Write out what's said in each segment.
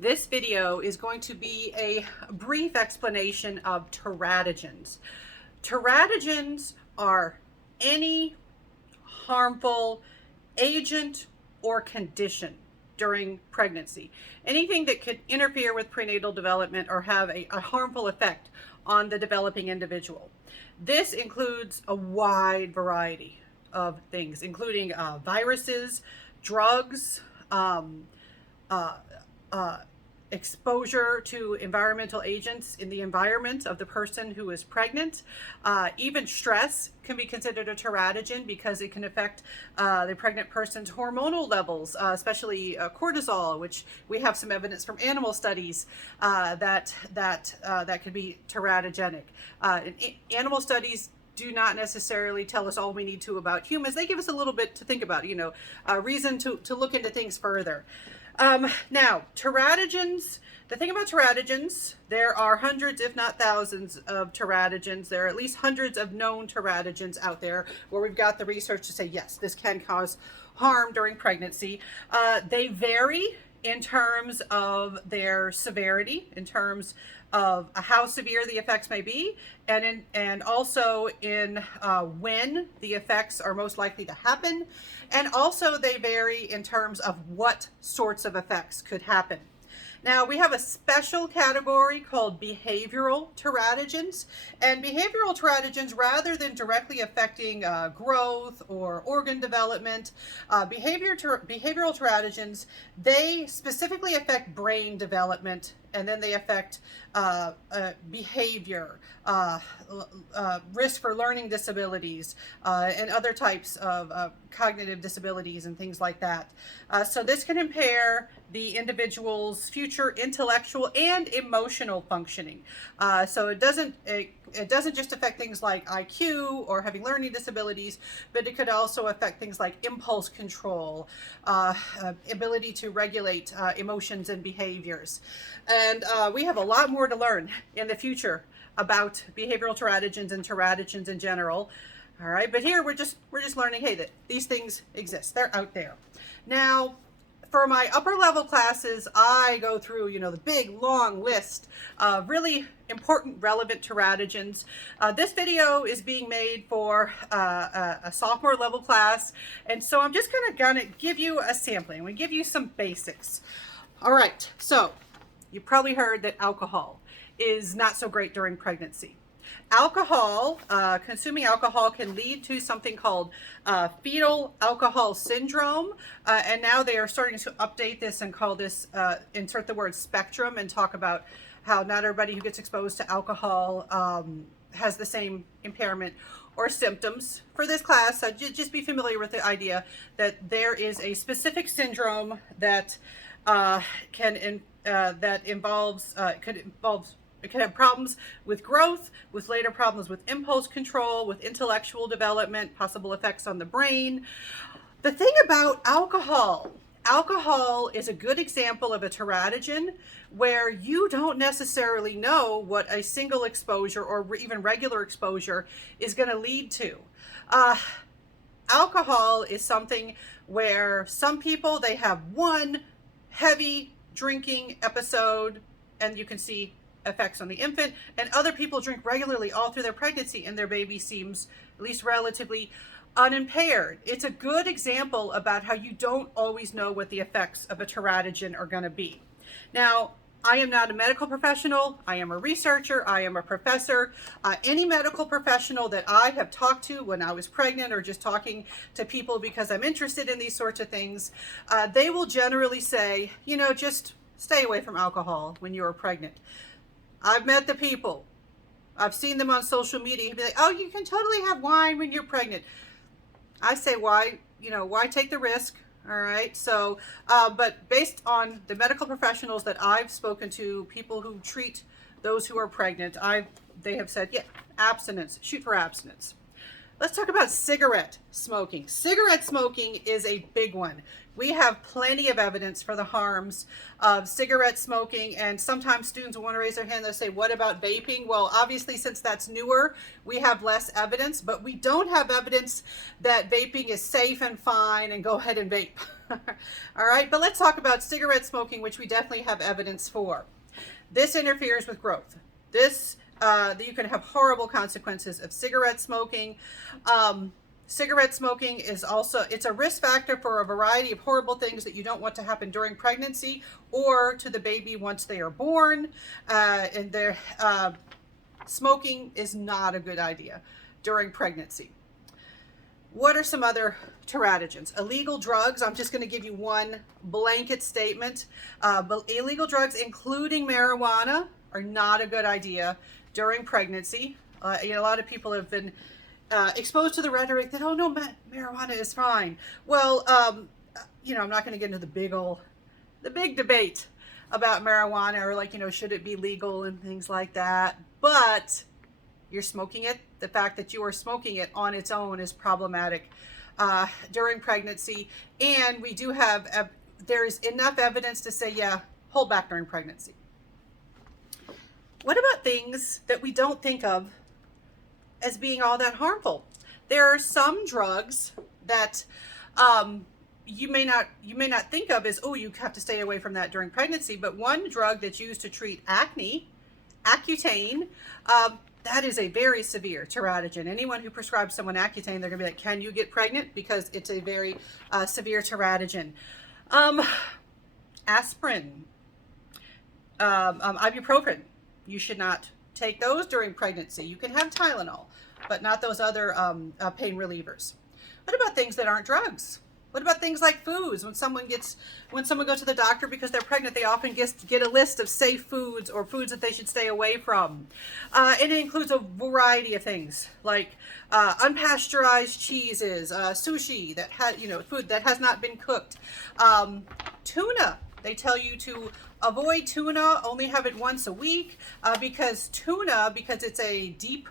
This video is going to be a brief explanation of teratogens. Teratogens are any harmful agent or condition during pregnancy. Anything that could interfere with prenatal development or have a harmful effect on the developing individual. This includes a wide variety of things, including viruses, drugs, exposure to environmental agents in the environment of the person who is pregnant. Even stress can be considered a teratogen because it can affect the pregnant person's hormonal levels, especially cortisol, which we have some evidence from animal studies that could be teratogenic. Animal studies do not necessarily tell us all we need to about humans. They give us a little bit to think about, reason to look into things further. Now, teratogens, the thing about teratogens, there are hundreds, if not thousands, of teratogens. There are at least hundreds of known teratogens out there where we've got the research to say, yes, this can cause harm during pregnancy. They vary in terms of their severity, in terms of how severe the effects may be, and also in when the effects are most likely to happen. And also they vary in terms of what sorts of effects could happen. Now, we have a special category called behavioral teratogens, and behavioral teratogens, rather than directly affecting growth or organ development, behavioral teratogens, they specifically affect brain development, and then they affect behavior, risk for learning disabilities, and other types of cognitive disabilities and things like that. So this can impair the individual's future intellectual and emotional functioning. So it doesn't just affect things like IQ or having learning disabilities, but it could also affect things like impulse control, ability to regulate emotions and behaviors. And we have a lot more to learn in the future about behavioral teratogens and teratogens in general. All right, but here we're just learning, hey, that these things exist. They're out there. Now, for my upper level classes, I go through, the big long list of really important, relevant teratogens. This video is being made for a sophomore level class, and so I'm just gonna give you a sampling. I'm gonna give you some basics. All right, so you probably heard that alcohol is not so great during pregnancy. Alcohol, consuming alcohol can lead to something called fetal alcohol syndrome, and now they are starting to update this and call this, insert the word spectrum, and talk about how not everybody who gets exposed to alcohol has the same impairment or symptoms. For this class, just be familiar with the idea that there is a specific syndrome that it can have problems with growth, with later problems with impulse control, with intellectual development, possible effects on the brain. The thing about alcohol is a good example of a teratogen where you don't necessarily know what a single exposure or even regular exposure is going to lead to. Alcohol is something where some people, they have one heavy drinking episode and you can see effects on the infant, and other people drink regularly all through their pregnancy and their baby seems at least relatively unimpaired. It's a good example about how you don't always know what the effects of a teratogen are going to be. Now, I am not a medical professional. I am a researcher. I am a professor. Any medical professional that I have talked to when I was pregnant, or just talking to people because I'm interested in these sorts of things, they will generally say, just stay away from alcohol when you're pregnant. I've met the people. I've seen them on social media. He'd be like, oh, you can totally have wine when you're pregnant. I say, why take the risk? All right. So, but based on the medical professionals that I've spoken to, people who treat those who are pregnant, they have said, yeah, abstinence, shoot for abstinence. Let's talk about cigarette smoking. Cigarette smoking is a big one. We have plenty of evidence for the harms of cigarette smoking, and sometimes students will want to raise their hand. They'll say, what about vaping? Well, obviously, since that's newer, we have less evidence, but we don't have evidence that vaping is safe and fine, and go ahead and vape. All right, but let's talk about cigarette smoking, which we definitely have evidence for. This interferes with growth. You can have horrible consequences of cigarette smoking. Cigarette smoking is also, it's a risk factor for a variety of horrible things that you don't want to happen during pregnancy or to the baby once they are born. Smoking is not a good idea during pregnancy. What are some other teratogens? Illegal drugs. I'm just going to give you one blanket statement. But illegal drugs, including marijuana, are not a good idea during pregnancy. A lot of people have been exposed to the rhetoric that, oh no, marijuana is fine. Well, I'm not going to get into the big debate about marijuana, or should it be legal and things like that. But you're smoking it. The fact that you are smoking it on its own is problematic during pregnancy. And we do have, there is enough evidence to say, yeah, hold back during pregnancy. What about things that we don't think of as being all that harmful? There are some drugs that you may not think of as, oh, you have to stay away from that during pregnancy. But one drug that's used to treat acne, Accutane, that is a very severe teratogen. Anyone who prescribes someone Accutane, they're gonna be like, can you get pregnant? Because it's a very severe teratogen. Aspirin, ibuprofen. You should not take those during pregnancy. You can have Tylenol, but not those other pain relievers. What about things that aren't drugs? What about things like foods? When someone goes to the doctor because they're pregnant, they often get a list of safe foods or foods that they should stay away from. And it includes a variety of things like unpasteurized cheeses, sushi that food that has not been cooked, tuna. They tell you to avoid tuna, only have it once a week, because it's a deep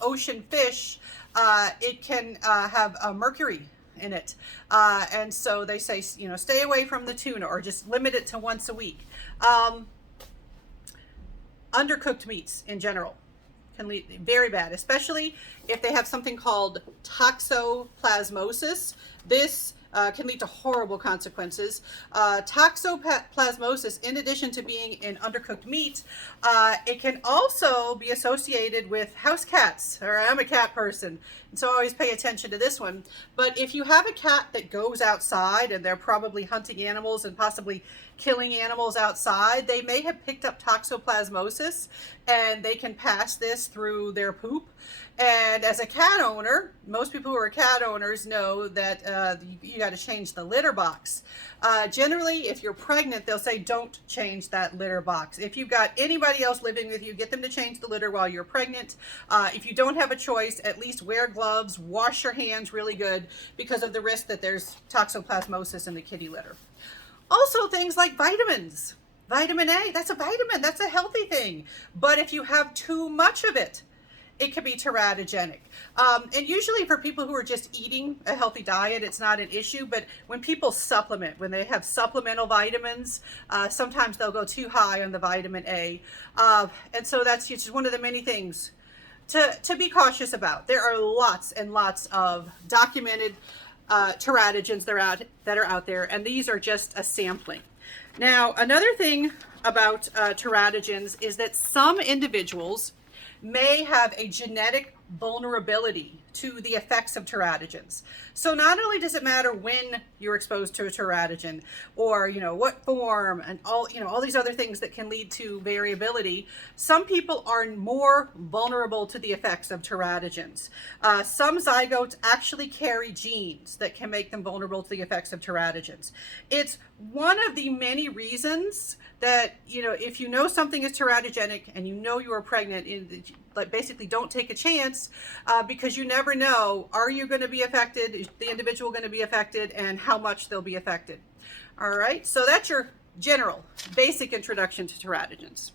ocean fish, it can have mercury in it. And so they say, stay away from the tuna or just limit it to once a week. Undercooked meats in general can lead very bad, especially if they have something called toxoplasmosis. This can lead to horrible consequences. Toxoplasmosis, in addition to being in undercooked meat, it can also be associated with house cats. Or I'm a cat person, and so I always pay attention to this one. But if you have a cat that goes outside and they're probably hunting animals and possibly killing animals outside, they may have picked up toxoplasmosis, and they can pass this through their poop. And as a cat owner, most people who are cat owners know that you got to change the litter box. Generally, if you're pregnant, they'll say don't change that litter box. If you've got anybody else living with you, get them to change the litter while you're pregnant. If you don't have a choice, at least wear gloves, wash your hands really good, because of the risk that there's toxoplasmosis in the kitty litter. Also, things like vitamins. Vitamin A, that's a vitamin, that's a healthy thing. But if you have too much of it, it can be teratogenic. And usually for people who are just eating a healthy diet, it's not an issue. But when people supplement, when they have supplemental vitamins, sometimes they'll go too high on the vitamin A. And so that's just one of the many things to be cautious about. There are lots and lots of documented teratogens that are out there, and these are just a sampling. Now, another thing about teratogens is that some individuals may have a genetic vulnerability to the effects of teratogens. So not only does it matter when you're exposed to a teratogen, or what form, and all these other things that can lead to variability, some people are more vulnerable to the effects of teratogens. Some zygotes actually carry genes that can make them vulnerable to the effects of teratogens. It's one of the many reasons that if you know something is teratogenic and you are pregnant, basically don't take a chance, because you never know, are you going to be affected, is the individual going to be affected, and how much they'll be affected. All right, so that's your general basic introduction to teratogens.